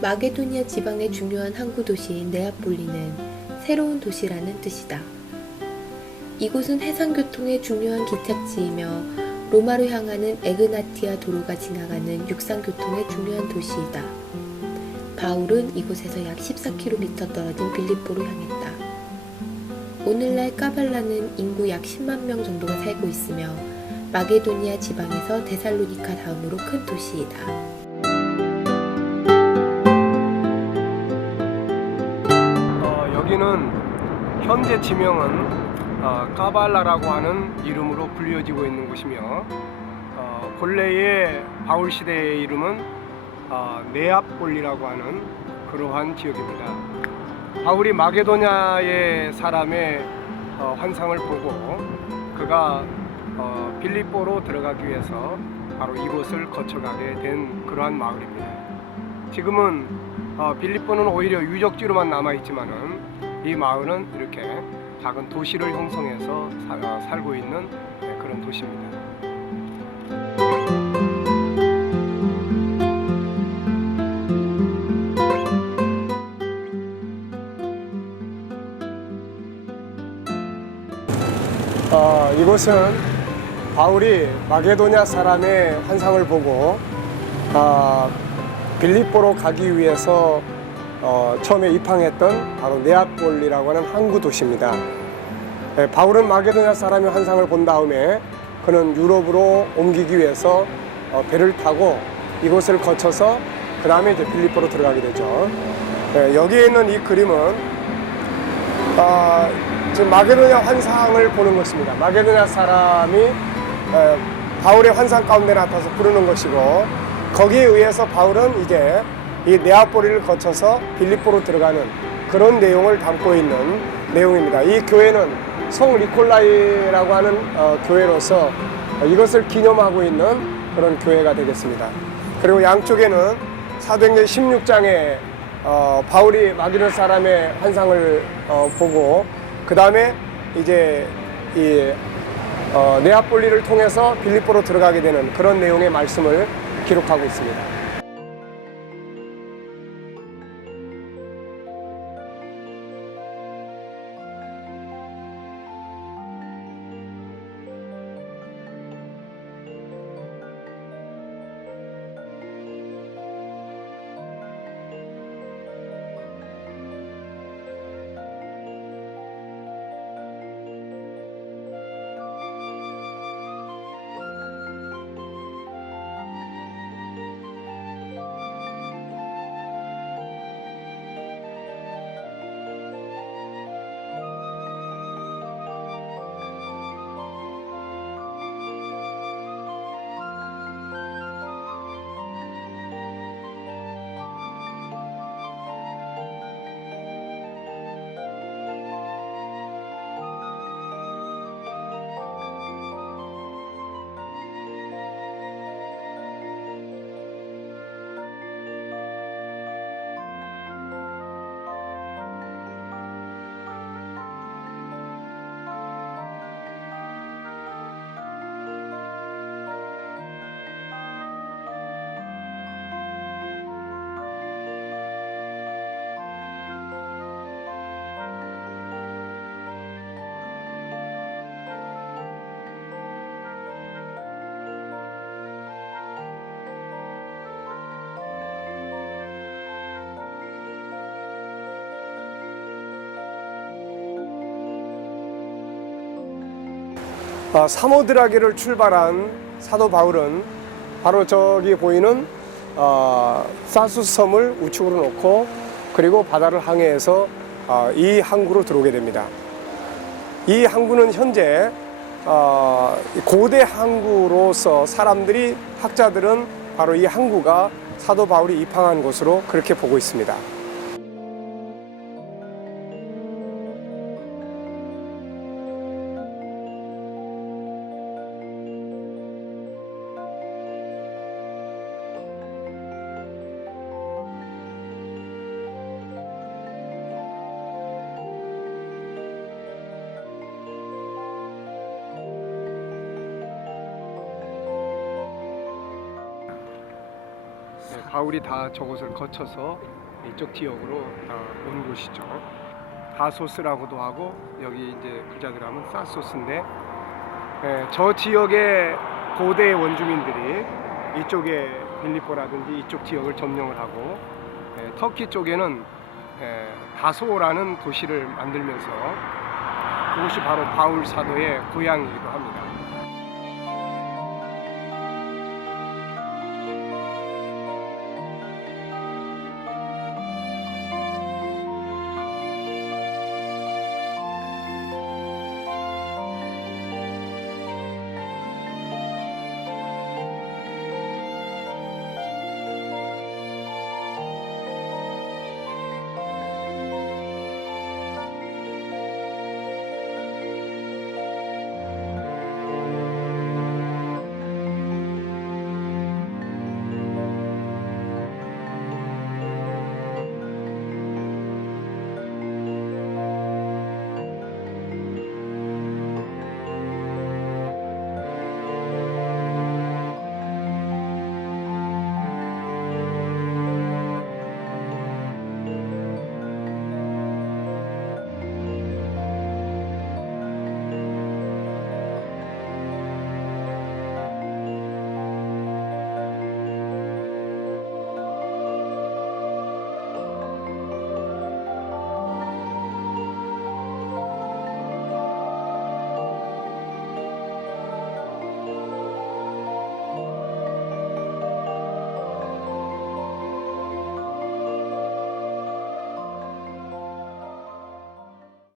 마게도니아 지방의 중요한 항구 도시인 네아폴리는 새로운 도시라는 뜻이다. 이곳은 해상교통의 중요한 기착지이며 로마로 향하는 에그나티아 도로가 지나가는 육상교통의 중요한 도시이다. 바울은 이곳에서 약 14km 떨어진 빌립보로 향했다. 오늘날 까발라는 인구 약 10만 명 정도가 살고 있으며 마게도니아 지방에서 데살로니카 다음으로 큰 도시이다. 여기는 현재 지명은 어, 까발라라고 하는 이름으로 불려지고 있는 곳이며 어, 본래의 바울 시대의 이름은 어, 네아폴리라고 하는 그러한 지역입니다. 바울이 마게도냐의 사람의 어, 환상을 보고 그가 어, 빌립보로 들어가기 위해서 바로 이곳을 거쳐가게 된 그러한 마을입니다. 지금은 어, 빌립보는 오히려 유적지로만 남아 있지만은 이 마을은 이렇게 작은 도시를 형성해서 사- 어, 살고 있는 네, 그런 도시입니다. 어, 이곳은 바울이 마게도냐 사람의 환상을 보고 어, 빌립보로 가기 위해서 어, 처음에 입항했던 바로 네아폴리라고 하는 항구 도시입니다. 예, 바울은 마게도냐 사람의 환상을 본 다음에 그는 유럽으로 옮기기 위해서 어, 배를 타고 이곳을 거쳐서 그 다음에 이제 빌립보로 들어가게 되죠. 예, 여기에 있는 이 그림은 아, 지금 마게도냐 환상을 보는 것입니다. 마게도냐 사람이 에, 바울의 환상 가운데 나타나서 부르는 것이고 거기에 의해서 바울은 이제 이 네아폴리를 거쳐서 빌립보로 들어가는 그런 내용을 담고 있는 내용입니다. 이 교회는 성 리콜라이라고 하는 어, 교회로서 이것을 기념하고 있는 그런 교회가 되겠습니다. 그리고 양쪽에는 사도행전 16장에 어, 바울이 마기노 사람의 환상을 어, 보고 그 다음에 이제 이 어, 네아폴리를 통해서 빌립보로 들어가게 되는 그런 내용의 말씀을 기록하고 있습니다. 사모드라기를 출발한 사도 바울은 바로 저기 보이는 어, 사수스 섬을 우측으로 놓고 그리고 바다를 항해해서 어, 이 항구로 들어오게 됩니다. 이 항구는 현재 어, 고대 항구로서 사람들이 학자들은 바로 이 항구가 사도 바울이 입항한 곳으로 그렇게 보고 있습니다. 바울이 다 저곳을 거쳐서 이쪽 지역으로 다온 곳이죠. 다소스라고도 하고 여기 이제 부자들 하면 사소스인데 예, 저 지역의 고대 원주민들이 이쪽에 빌리포라든지 이쪽 지역을 점령을 하고 예, 터키 쪽에는 예, 다소라는 도시를 만들면서 그곳이 바로 바울 사도의 고향이기도 합니다.